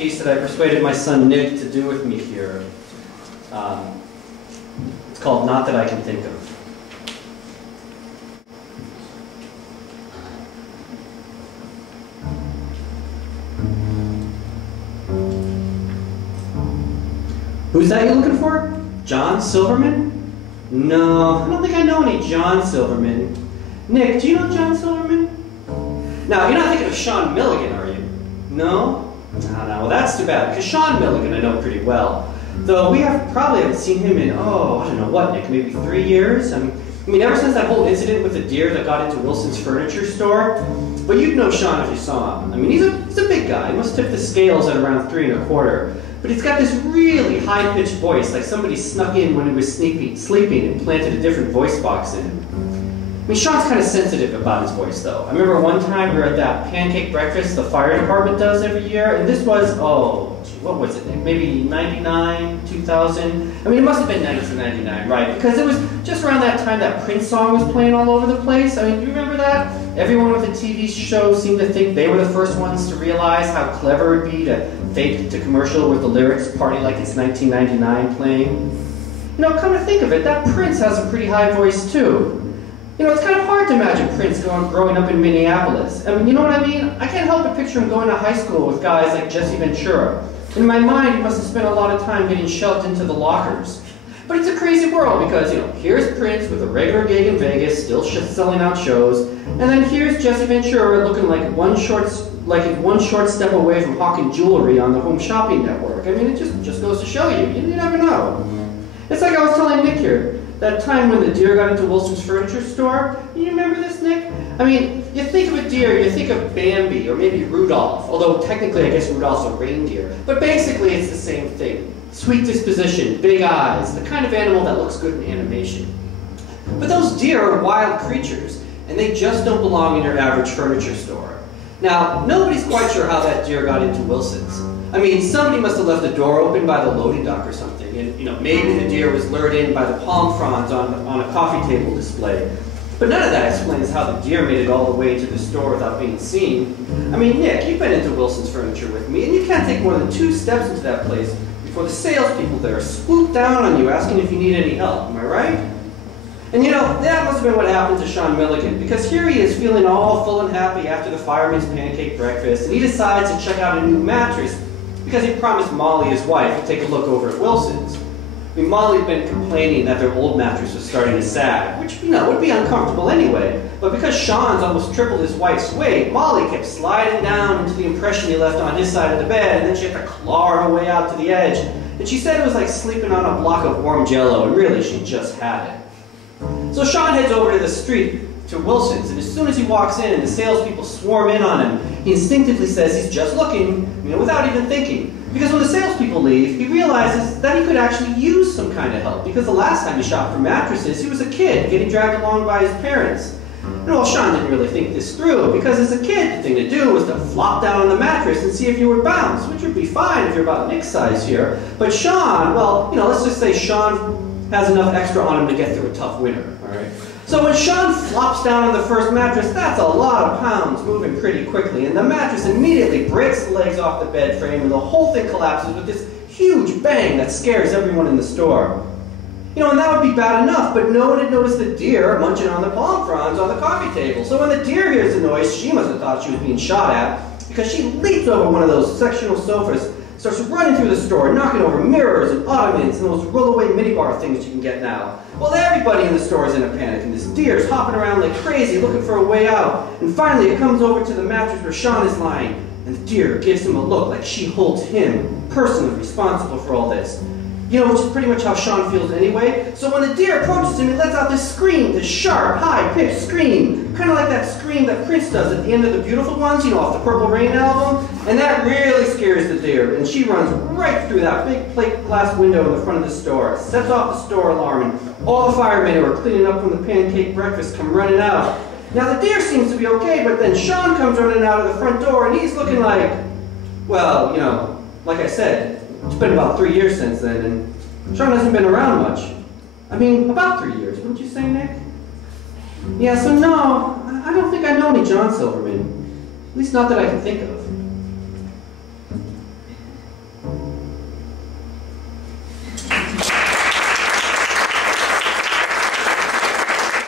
piece that I persuaded my son Nick to do with me here. It's called Not That I Can Think Of. Who's that you're looking for? John Silverman? No, I don't think I know any John Silverman. Nick, do you know John Silverman? Now, you're not thinking of Sean Milligan, are you? No? No, well that's too bad, because Sean Milligan I know pretty well. Though we probably haven't seen him in, I don't know what, Nick, maybe 3 years? I mean, ever since that whole incident with the deer that got into Wilson's furniture store. But you'd know Sean if you saw him. I mean, he's a big guy. He must tip the scales at around 3 1/4. But he's got this really high-pitched voice, like somebody snuck in when he was sleeping and planted a different voice box in him. I mean, Sean's kind of sensitive about his voice, though. I remember one time we were at that pancake breakfast the fire department does every year, and this was, what was it, Nick? Maybe 99, 2000? I mean, it must have been 1999, right? Because it was just around that time that Prince song was playing all over the place. I mean, do you remember that? Everyone with a TV show seemed to think they were the first ones to realize how clever it would be to fake to commercial with the lyrics "Party Like It's 1999" playing. You know, come to think of it, that Prince has a pretty high voice too. You know, it's kind of hard to imagine Prince growing up in Minneapolis. I mean, you know what I mean? I can't help but picture him going to high school with guys like Jesse Ventura. In my mind, he must have spent a lot of time getting shoved into the lockers. But it's a crazy world because, you know, here's Prince with a regular gig in Vegas, still selling out shows, and then here's Jesse Ventura looking like one short step away from hawking jewelry on the Home Shopping Network. I mean, it just goes to show you. You never know. It's like I was telling Nick here, that time when the deer got into Wilson's furniture store. You remember this, Nick? I mean, you think of a deer, you think of Bambi, or maybe Rudolph, although technically I guess Rudolph's a reindeer. But basically it's the same thing. Sweet disposition, big eyes, the kind of animal that looks good in animation. But those deer are wild creatures, and they just don't belong in your average furniture store. Now, nobody's quite sure how that deer got into Wilson's. I mean, somebody must have left the door open by the loading dock or something, and you know, maybe the deer was lured in by the palm fronds on a coffee table display. But none of that explains how the deer made it all the way into the store without being seen. I mean, Nick, you've been into Wilson's furniture with me, and you can't take more than 2 steps into that place before the salespeople there swoop down on you asking if you need any help. Am I right? And you know, that must have been what happened to Sean Milligan, because here he is feeling all full and happy after the fireman's pancake breakfast, and he decides to check out a new mattress because he promised Molly, his wife, to take a look over at Wilson's. I mean, Molly had been complaining that their old mattress was starting to sag, which, you know, would be uncomfortable anyway. But because Sean's almost tripled his wife's weight, Molly kept sliding down into the impression he left on his side of the bed, and then she had to claw her way out to the edge. And she said it was like sleeping on a block of warm Jell-O, and really, she just had it. So Sean heads over to the street to Wilson's, and as soon as he walks in and the salespeople swarm in on him, he instinctively says he's just looking, you know, without even thinking. Because when the salespeople leave, he realizes that he could actually use some kind of help, because the last time he shopped for mattresses, he was a kid getting dragged along by his parents. And well, Sean didn't really think this through, because as a kid, the thing to do was to flop down on the mattress and see if you would bounce, which would be fine if you're about Nick's size here. But Sean, well, you know, let's just say Sean has enough extra on him to get through a tough winter, all right? So when Sean flops down on the first mattress, that's a lot of pounds moving pretty quickly, and the mattress immediately breaks the legs off the bed frame, and the whole thing collapses with this huge bang that scares everyone in the store. You know, and that would be bad enough, but no one had noticed the deer munching on the palm fronds on the coffee table. So when the deer hears the noise, she must have thought she was being shot at, because she leaps over one of those sectional sofas, starts running through the store, knocking over mirrors and ottomans and those roll-away minibar things you can get now. Well, everybody in the store is in a panic, and this deer's hopping around like crazy looking for a way out. And finally, it comes over to the mattress where Sean is lying, and the deer gives him a look like she holds him personally responsible for all this. You know, which is pretty much how Sean feels anyway. So when the deer approaches him, he lets out this scream, this sharp, high-pitched scream. Kind of like that scream that Prince does at the end of The Beautiful Ones, you know, off the Purple Rain album. And that really scares the deer, and she runs right through that big plate glass window in the front of the store, sets off the store alarm, and all the firemen who are cleaning up from the pancake breakfast come running out. Now the deer seems to be okay, but then Sean comes running out of the front door, and he's looking like, well, you know, like I said, it's been about 3 years since then, and Sean hasn't been around much. I mean, about 3 years, wouldn't you say, Nick? Yeah, so no, I don't think I know any John Silverman. At least not that I can think of.